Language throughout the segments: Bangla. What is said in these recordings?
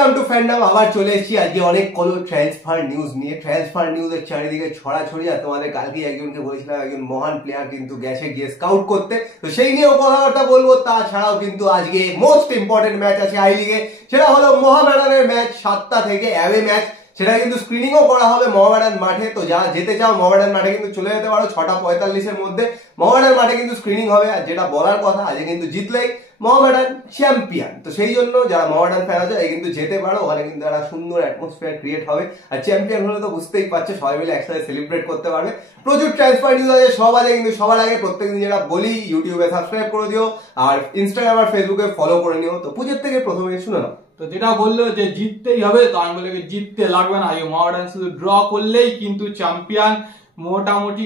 Welcome to fandom. আবার চলে এসেছি আজকে অনেক কোনো ট্রান্সফার নিউজ নিয়ে। ট্রান্সফার নিউজের চারিদিকে ছড়াছড়ি। আর তোমাদের কালকে একজনকে বলেছিলাম একজন মহান প্লেয়ার কিন্তু গেছে গিয়ে স্কাউট করতে, তো সেই নিয়েও কথাবার্তা বলবো। তাছাড়াও কিন্তু আজকে মোস্ট ইম্পর্টেন্ট ম্যাচ আছে আই লিগে, সেটা হলো মোহামেডানের ম্যাচ 7টা থেকে অ্যাওয়ে ম্যাচ। সেটা কিন্তু স্ক্রিনিংও করা হবে মোহামেডান মাঠে। তো যারা যেতে চাও মোহামেডান মাঠে কিন্তু চলে যেতে পারো। 6:45-এর মধ্যে মোহামেডান মাঠে কিন্তু স্ক্রিনিং হবে। আর যেটা বলার কথা, আজকে কিন্তু জিতলেই মোহামেডান চ্যাম্পিয়ন। তো সেই জন্য যারা মোহামেডান ফ্যান আছে কিন্তু যেতে পারো, ওখানে কিন্তু একটা সুন্দর অ্যাটমসফিয়ার ক্রিয়েট হবে। আর চ্যাম্পিয়ন হলে তো বুঝতেই পারছো, সবাই মিলে একসাথে সেলিব্রেট করতে পারবে। প্রচুর ট্রান্সফার নিউজ আছে, সব আছে। কিন্তু সবার আগে প্রত্যেকদিন যেটা বলি, ইউটিউবে সাবস্ক্রাইব করে দিও আর ইনস্টাগ্রাম আর ফেসবুকে ফলো করে নিও। তো পুজোর থেকে প্রথমে শুনে নাও। তো যেটা বললো যে জিততেই হবে, তো আমি বলি জিততে লাগবে না, মোহামেডান শুধু ড্র করলেই কিন্তু চ্যাম্পিয়ন মোটামুটি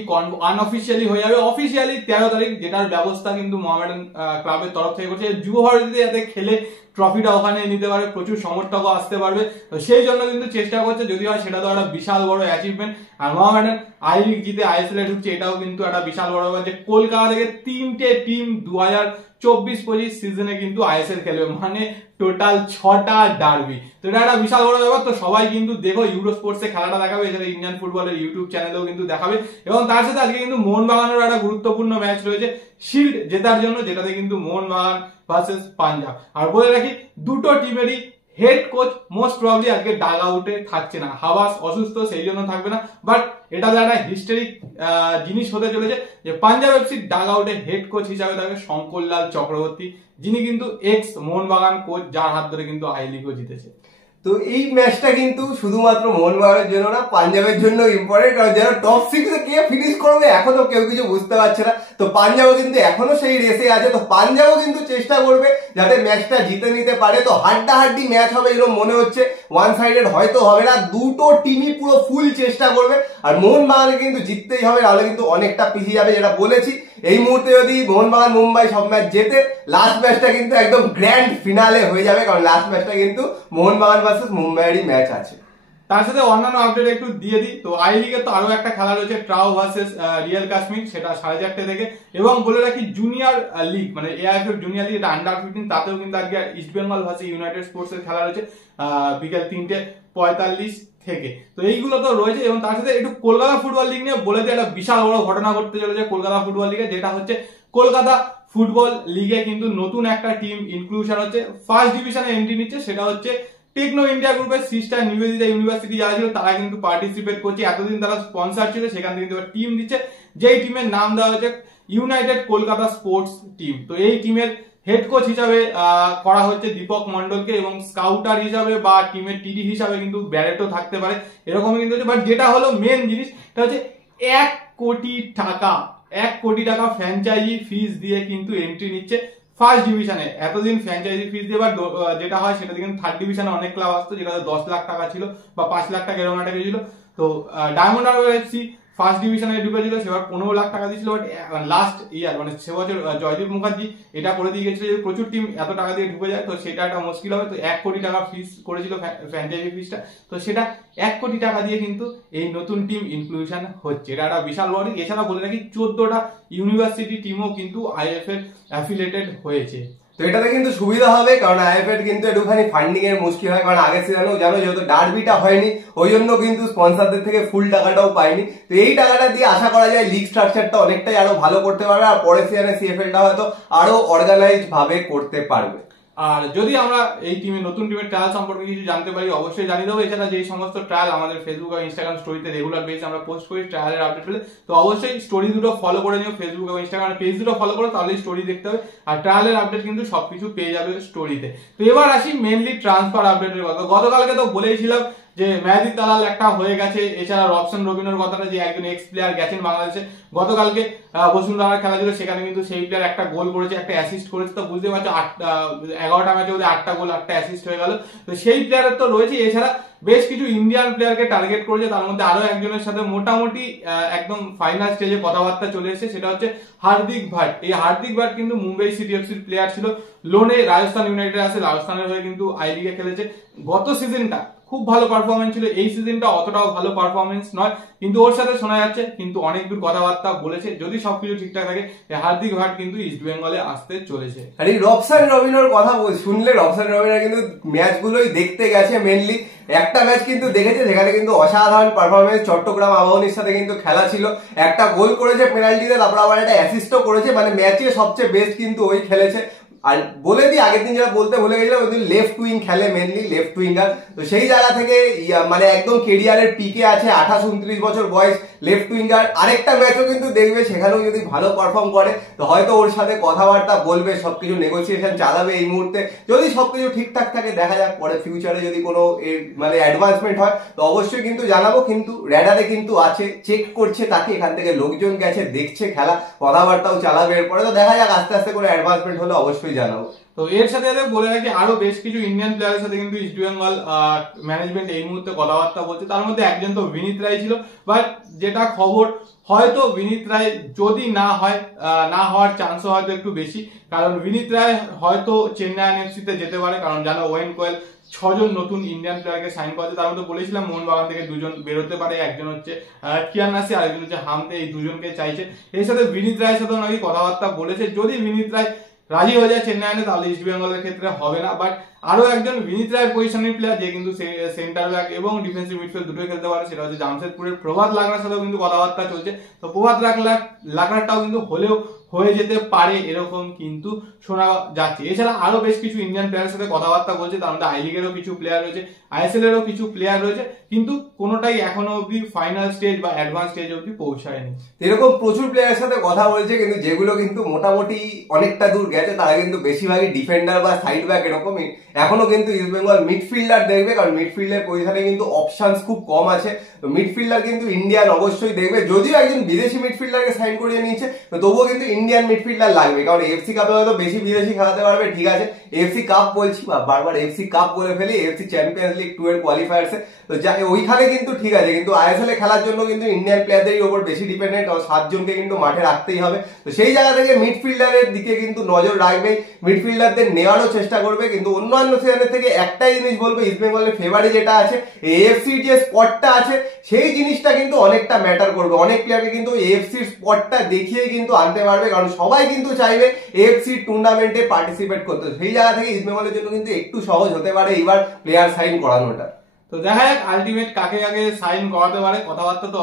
আনঅফিসিয়ালি হয়ে যাবে। অফিসিয়ালি 13 তারিখ, যেটার ব্যবস্থা কিন্তু মোহামেডান ক্লাবের তরফ থেকে করছে। যুব ভারতীতে যাতে খেলে ট্রফিটা ওখানে নিতে পারে, প্রচুর সমর্থকও আসতে পারবে। তো সেই জন্য কিন্তু চেষ্টা করছে, যদি হয় সেটা তো একটা বিশাল বড় অ্যাচিভমেন্ট। আর মোহামেডান আই লিগ জিতে আইএসএল এ ঢুকছে, এটাও কিন্তু একটা বিশাল বড় ব্যাপার যে কলকাতা থেকে 3টে টিম 2024-25 সিজনে কিন্তু আইএসএল খেলবে, মানে টোটাল 6টা ডার্বি। তো এটা একটা বিশাল বড় ব্যাপার। তো সবাই কিন্তু দেখো, ইউরো স্পোর্টসে খেলাটা দেখাবে, এছাড়া ইন্ডিয়ান ফুটবলের ইউটিউব চ্যানেলেও কিন্তু দেখাবে। এবং তার সাথে আজকে কিন্তু মোহনবাগানের একটা গুরুত্বপূর্ণ ম্যাচ রয়েছে শিল্ড জেতার জন্য, যেটাতে কিন্তু মোহনবাগান ভার্সেস পাঞ্জাব। আর বলে রাখি, দুটো টিমেরই হেড কোচ মোস্ট প্রবাবলি আজকে ডাগ আউটে থাকছে না। হাবাস অসুস্থ, সেই জন্য থাকবে না। বাট এটা একটা হিস্টোরিক জিনিস হতে চলেছে যে পাঞ্জাব এফসির ডাগ আউটে হেড কোচ হিসাবে থাকবে শঙ্করলাল চক্রবর্তী, যিনি কিন্তু এক্স মোহনবাগান কোচ, যার হাত ধরে কিন্তু আই লিগও জিতেছে। তো এই ম্যাচটা কিন্তু শুধুমাত্র মোহনবাগানের জন্য না, পাঞ্জাবের জন্য ইম্পর্টেন্ট। কারণ যারা টপ 6-এ কে ফিনিশ করবে এখনো কেউ কিছু বুঝতে পারছে না। তো পাঞ্জাবও কিন্তু এখনো সেই রেসে আছে। তো পাঞ্জাবও কিন্তু চেষ্টা করবে যাতে ম্যাচটা জিতে নিতে পারে। তো হাড্ডাহাড্ডি ম্যাচ হবে এরকম মনে হচ্ছে, ওয়ান সাইডেড হয়তো হবে না। দুটো টিমই পুরো ফুল চেষ্টা করবে। আর মোহনবাগানকে কিন্তু জিততেই হবে, নাহলে কিন্তু অনেকটা পিছিয়ে যাবে। যেটা বলেছি, এই মুহূর্তে যদি মোহনবাগান মুম্বাই সব ম্যাচ জেতে, লাস্ট ম্যাচটা কিন্তু একদম গ্র্যান্ড ফিনালে হয়ে যাবে। কারণ লাস্ট ম্যাচটা কিন্তু মোহনবাগান ভার্সেস মুম্বাইয়েরই ম্যাচ আছে। তার সাথে অন্যান্য আপডেট একটু দিয়ে দিই। তো আই লিগে তো আরো একটা খেলা রয়েছে, ট্রাও ভার্সেস রিয়াল কাশ্মীর, সেটা 4:30 থেকে। এবং বলে রাখি, জুনিয়র লিগ মানে এআইএফএফ জুনিয়র লিগ, এটা আন্ডার 15, তাতেও কিন্তু আজকে east Bengal versus United sports এর খেলা রয়েছে বিকেল 3:45 থেকে। তো এইগুলো তো রয়েছে। এবং তার সাথে একটু কলকাতা ফুটবল লিগ নিয়ে বলে দিই, একটা বিশাল বড় ঘটনা ঘটতে চলেছে কলকাতা ফুটবল লিগে, যেটা হচ্ছে কলকাতা ফুটবল লিগে কিন্তু নতুন একটা টিম ইনক্লুশন হচ্ছে। ফার্স্ট ডিভিশনে এন্ট্রি নিচ্ছে, সেটা হচ্ছে টেকনো ইন্ডিয়া গ্রুপের সিস্টার নিবেদিতা ইউনিভার্সিটি যারা ছিল, তারা কিন্তু পার্টিসিপেট করছে। এতদিন তারা স্পন্সর ছিল, সেখান থেকে কিন্তু টিম দিচ্ছে, যেই টিমের নাম দেওয়া হয়েছে ইউনাইটেড কলকাতা স্পোর্টস টিম। তো এই টিমের হেড কোচ হিসাবে করা হচ্ছে দীপক মন্ডলকে, এবং স্কাউটার হিসাবে বা টিমের টিডি হিসাবে কিন্তু ব্যারেটও থাকতে পারে, এরকমই কিন্তু হচ্ছে। বাট যেটা হলো মেন জিনিস, এটা হচ্ছে 1 কোটি টাকা, 1 কোটি টাকা ফ্র্যাঞ্চাইজি ফিস দিয়ে কিন্তু এন্ট্রি নিচ্ছে ফার্স্ট ডিভিশনে। এতদিন ফ্র্যাঞ্চাইজি ফিস দিয়ে, যেটা হয় সেটা কিন্তু থার্ড ডিভিশনে অনেক ক্লাব আসতো, যেটা 10 লাখ টাকা ছিল বা 5 লাখ টাকা এরকম একটা ছিল। তো ডায়মন্ড হারবার এফসি ফার্স্ট ডিভিশনে ঢুকেছিল, সেবার 15 লাখ টাকা দিয়েছিল। বাট লাস্ট ইয়ার মানে সে বছর জয়দীপ মুখার্জি এটা করে দিয়ে গেছিল যে প্রচুর টিম এত টাকা দিয়ে ঢুকে যায়, তো সেটা একটা মুশকিল হবে। তো 1 কোটি টাকা ফিস করেছিল ফ্র্যাঞ্চাইজি ফিসটা। তো সেটা 1 কোটি টাকা দিয়ে কিন্তু এই নতুন টিম ইনক্লুশন হচ্ছে, এটা একটা বিশাল বড়। এছাড়া বলে রাখি, 14টা ইউনিভার্সিটি টিমও কিন্তু আইএফ এর অ্যাফিলিয়েটেড হয়েছে। তো এটাতে কিন্তু সুবিধা হবে, কারণ আইএফএড কিন্তু একটুখানি ফান্ডিং এর মুশকিল হয়। কারণ আগের সিজনেও জানো, যেহেতু ডার্বিটা হয়নি, ওই জন্য কিন্তু স্পন্সরদের থেকে ফুল টাকাটাও পায়নি। তো এই টাকাটা দিয়ে আশা করা যায় লিগ স্ট্রাকচারটা অনেকটাই আরো ভালো করতে পারবে। আর পরের সিজনে সিএফএলটা হয়তো আরো অর্গানাইজ ভাবে করতে পারবে। আর যদি আমরা এই টিমের নতুন টিমের ট্রায়াল সম্পর্কে কিছু জানতে পারি, অবশ্যই জানিয়ে দেবো। এছাড়া যে সমস্ত ট্রায়াল আমাদের ফেসবুক আর ইনস্টাগ্রাম স্টোরিতে রেগুলার বেসে আমরা পোস্ট করি ট্রায়ালের আপডেট পেলে, তো অবশ্যই স্টোরি দুটো ফলো করে নিও, ফেসবুক এবং ইনস্টাগ্রাম পেজ দুটো ফলো করো, তাহলেই স্টোরি দেখতে হবে। আর ট্রায়ালের আপডেট কিন্তু সবকিছু পেয়ে যাবে স্টোরিতে। তো এবার আসি মেনলি ট্রান্সফার আপডেটের কথা। গতকালকে তো বলেইছিলাম যে মেহেদী তালাল একটা হয়ে গেছে, এছাড়া রবসন রবিনের কথাটা, যে একজন এক্স প্লেয়ার গেছেন বাংলাদেশে। গতকালকে বসুন্ধরার খেলা ছিল, সেখানে কিন্তু সেই প্লেয়ার একটা গোল করেছে, একটা অ্যাসিস্ট করেছে। তো বুঝতে পারছো, 11টা ম্যাচে ওদের 8টা গোল 8টা অ্যাসিস্ট হয়ে গেল। তো সেই প্লেয়ারের তো রয়েছে, এছাড়া বেশ কিছু ইন্ডিয়ান প্লেয়ারকে টার্গেট করেছে। তার মধ্যে আরো একজনের সাথে মোটামুটি একদম ফাইনাল স্টেজে কথাবার্তা চলে এসেছে, সেটা হচ্ছে হার্দিক ভাট। এই হার্দিক ভাট কিন্তু মুম্বাই সিটি এফসির প্লেয়ার ছিল, লোনে রাজস্থান ইউনাইটেড আছে, রাজস্থানের হয়ে কিন্তু আই লিগে খেলেছে। গত সিজনটা খুব ভালো পারফরমেন্স ছিল, এই সিজনটা অতটাও ভালো পারফরমেন্স নয়, কিন্তু ওর সাথে শোনা যাচ্ছে কিন্তু অনেক দূর কথাবার্তা বলেছে, যদি সবকিছু ঠিকঠাক থাকে হার্দিক ভাট কিন্তু ইস্ট বেঙ্গলে আসতে চলেছে। আর এই রবসান রবিনোর কথা শুনলে রবসান রবিনো কিন্তু ম্যাচগুলোই দেখতে গেছে মেনলি, একটা ম্যাচ কিন্তু দেখেছে যেখানে কিন্তু অসাধারণ পারফরমেন্স, চট্টগ্রাম আবাহনীর সাথে কিন্তু খেলা ছিল, একটা গোল করেছে পেনাল্টিতে, তারপর আবার একটা অ্যাসিস্টও করেছে, মানে ম্যাচে সবচেয়ে বেস্ট কিন্তু ওই খেলেছে। আর বলে দিই আগের দিন যেটা বলতে ভুলে গেছিলাম, ওই দিন লেফট উইং খেলে মেনলি, লেফট উইঙ্গার, তো সেই জায়গা থেকে মানে একদম কেরিয়ারের পিকে আছে, 28-29 বছর বয়স, লেফট উইঙ্গার। আরেকটা ম্যাচও কিন্তু দেখবে সেখানেও যদি ভালো পারফর্ম করে তো হয়তো ওর সাথে কথাবার্তা বলবে, সবকিছু নেগোসিয়েশন চালাবে এই মুহূর্তে, যদি সবকিছু ঠিকঠাক থাকে দেখা যাক পরে ফিউচারে যদি কোনো মানে অ্যাডভান্সমেন্ট হয় তো অবশ্যই কিন্তু জানাবো, কিন্তু র্যাডারে কিন্তু আছে, চেক করছে তাকে, এখান থেকে লোকজন গেছে দেখছে খেলা, কথাবার্তাও চালাবে এরপরে, তো দেখা যাক আস্তে আস্তে করে অ্যাডভান্সমেন্ট হলে অবশ্যই জানাবো। তো এর সাথে বলে রাখি আরো বেশ কিছু ইন্ডিয়ান প্লেয়ারের সাথে কিন্তু ইস্ট বেঙ্গল ম্যানেজমেন্ট এই মুহূর্তে কথাবার্তা বলছে, তার মধ্যে একজন তো বিনীত রায় ছিল, বাট যেটা খবর হয়তো বিনীত রায় যদি না হয়, না হওয়ার চান্সও হয়তো একটু বেশি, কারণ বিনীত রায় হয়তো চেন্নাই এনএফসি তে যেতে পারে, কারণ জানো ওয়েন কোয়েল 6 জন নতুন ইন্ডিয়ান প্লেয়ারকে সাইন করেছে, তার মধ্যে বলেছিলাম মোহনবাগান থেকে 2 জন বেরোতে পারে, একজন হচ্ছে কিয়ান নাসি আর একজন হচ্ছে হামতে, এই 2 জনকে চাইছে। এর সাথে বিনীত রায়ের সাথে নাকি কথাবার্তা বলেছে, যদি বিনীত রায় রাজি হয়ে যায় চেন্নাইনে তাহলে ইস্ট বেঙ্গলের ক্ষেত্রে হবে না, বাট আরো একজন বিনীত রায়ের পজিশনের প্লেয়ার যে কিন্তু সেন্টার ব্যাক এবং ডিফেন্সিভ মিডফিল্ড দুটোই খেলতে পারে, সেটা হচ্ছে জামশেদপুরের প্রভাত লাগরার সাথেও কিন্তু কথাবার্তা চলছে, তো প্রভাত লাগরাটাও কিন্তু হলেও হয়ে যেতে পারে এরকম কিন্তু শোনা যাচ্ছে। এছাড়া আরো বেশ কিছু ইন্ডিয়ান প্লেয়ারের সাথে কথাবার্তা বলছে, তার মধ্যে আই লিগেরও কিছু প্লেয়ার রয়েছে, আইএসএল এরও কিছু প্লেয়ার রয়েছে, কিন্তু কোনোটাই এখনো অব্দি ফাইনাল স্টেজ বা অ্যাডভান্স স্টেজ অব্দি পৌঁছায়নি। এরকম প্রচুর প্লেয়ারের সাথে কথা বলছে, কিন্তু যেগুলো কিন্তু মোটামুটি অনেকটা দূর গেছে তারা কিন্তু বেশিরভাগই ডিফেন্ডার বা সাইড ব্যাক এরকমই, এখনো কিন্তু ইস্ট বেঙ্গল মিডফিল্ডার দেখবে, কারণ মিডফিল্ডের পজিশনে কিন্তু অপশনস খুব কম আছে, তো মিডফিল্ডার কিন্তু ইন্ডিয়ান অবশ্যই দেখবে, যদিও একজন বিদেশি মিডফিল্ডারকে সাইন করিয়ে নিয়েছে তবুও কিন্তু ইন্ডিয়ান মিডফিল্ডার লাগবে, কারণ এফসি কাপে হয়তো বেশি বিদেশি খেলাতে পারবে, ঠিক আছে এফসি কাপ বলছি বারবার এফসি কাপ বলে ফেলি, এফসি চ্যাম্পিয়ন্স লিগ 2 এর কোয়ালিফায়ার্সে, তো ওইখানে কিন্তু ঠিক আছে, কিন্তু আইএসএল এ খেলার জন্য কিন্তু ইন্ডিয়ান প্লেয়ারদের উপর বেশি ডিপেন্ডেন্ট, কারণ 7 জনকে কিন্তু মাঠে রাখতেই হবে, তো সেই জায়গা থেকে মিডফিল্ডারের দিকে কিন্তু নজর রাখবে, মিডফিল্ডারদের নেওয়ারও চেষ্টা করবে, কিন্তু অন্যান্য সিজনের থেকে একটাই জিনিস বলবো, ইস্ট বেঙ্গলের ফেভারে যেটা আছে এএফসি যে স্পটটা আছে সেই জিনিসটা কিন্তু অনেকটা ম্যাটার করবে, অনেক প্লেয়ারকে কিন্তু এএফসি স্পটটা দেখিয়ে কিন্তু আনতে পারবে, কারণ সবাই কিন্তু চাইবে এএফসি টুর্নামেন্টে পার্টিসিপেট করতে, সেই জায়গা থেকে ইস্ট বেঙ্গলের জন্য কিন্তু একটু সহজ হতে পারে এবার প্লেয়ার সাইন করানোটা। তো দেখা যাক আলটিমেট কাকে কাকে সাইন করাতে পারে, কথাবার্তা তো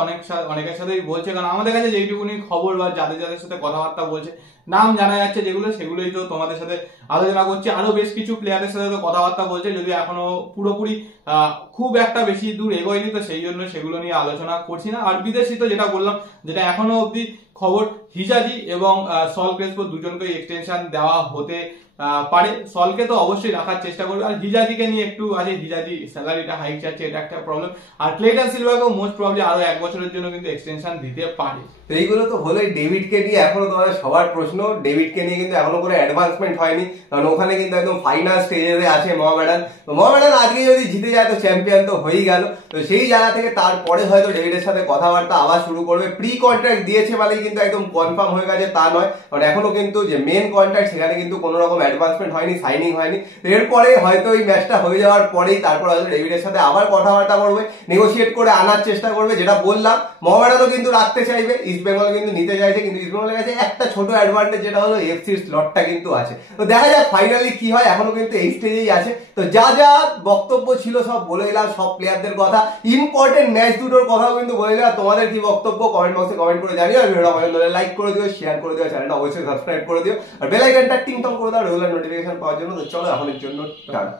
অনেকের সাথেই বলছে, কারণ আমাদের কাছে যেইটুকুনি খবর বা যাদের যাদের সাথে কথাবার্তা বলছে নাম জানা যাচ্ছে যেগুলো, সেগুলোই তো তোমাদের সাথে আলোচনা করছি। আরো বেশ কিছু প্লেয়ারের সাথে তো কথাবার্তা বলছে, যদি এখনো পুরোপুরি খুব একটা বেশি দূর এগোয়নি, তো সেই জন্য সেগুলো নিয়ে আলোচনা করছি না। আর বিদেশি তো যেটা বললাম, যেটা এখনো অব্দি খবর, হিজাজি এবং সল ক্রেসপো দুজনকে এক্সটেনশন দেওয়া হতে পারে, সলকে তো অবশ্যই রাখার চেষ্টা করবে, আর হিজাজিকে নিয়ে একটু আছে, হিজাজি স্যালারিটা হাইক চাচ্ছে, এটা একটা প্রবলেম, আর ক্লেটন সিলভাকেও মোস্ট প্রবলি আরো 1 বছরের জন্য কিন্তু এক্সটেনশন দিতে পারে। এইগুলো তো হলোই। ডেভিডকে নিয়ে এখনো তোমাদের সবার প্রশ্ন, ডেভিডকে নিয়ে কিন্তু এখনো কোনো অ্যাডভান্সমেন্ট হয়নি, কারণ ওখানে কিন্তু একদম ফাইনাল স্টেজে আছে মোহামেডান, তো মোহামেডান আজকে যদি জিতে যায় তো চ্যাম্পিয়ন তো হয়েই গেল, তো সেই জায়গা থেকে তারপরে হয়তো ডেভিডের সাথে কথাবার্তা আবার শুরু করবে, প্রি কন্ট্রাক্ট দিয়েছে মানে কিন্তু একদম কনফার্ম হয়ে গেছে তা নয়, কারণ এখনো কিন্তু যে মেন কন্ট্রাক্ট সেখানে কিন্তু কোনো রকম অ্যাডভান্সমেন্ট হয়নি, সাইনিং হয়নি, এরপরে হয়তো এই ম্যাচটা হয়ে যাওয়ার পরেই তারপর হয়তো ডেভিডের সাথে আবার কথাবার্তা করবে, নেগোসিয়েট করে আনার চেষ্টা করবে, যেটা বললাম মোহামেডানও কিন্তু রাখতে চাইবে, ইস্ট বেঙ্গল কিন্তু নিতে চাইছে, কিন্তু ইস্ট বেঙ্গলের কাছে একটা ছোট অ্যাডভান্টেজ যেটা হলো এফসির স্লটটা কিন্তু আছে, তো দেখা যাক ফাইনালি কি হয়, এখনো কিন্তু এই স্টেজেই আছে। তো যা যা বক্তব্য ছিল সব বলে দিলাম, সব প্লেয়ারদের কথা, ইম্পর্টেন্ট ম্যাচ দুটোর কথাও কিন্তু বলে দিলাম, তোমাদের কি বক্তব্য কমেন্ট বক্সে কমেন্ট করে জানিও, আর ভিডিওটা ভালো লাগলে লাইক করে দিও, শেয়ার করে দিও, চ্যানেলটা অবশ্যই সাবস্ক্রাইব করে দিও, আর বেল আইকনটা টিং টং করে দাও রেগুলার নোটিফিকেশন পাওয়ার জন্য। তো চলো এখনের জন্য টাটা।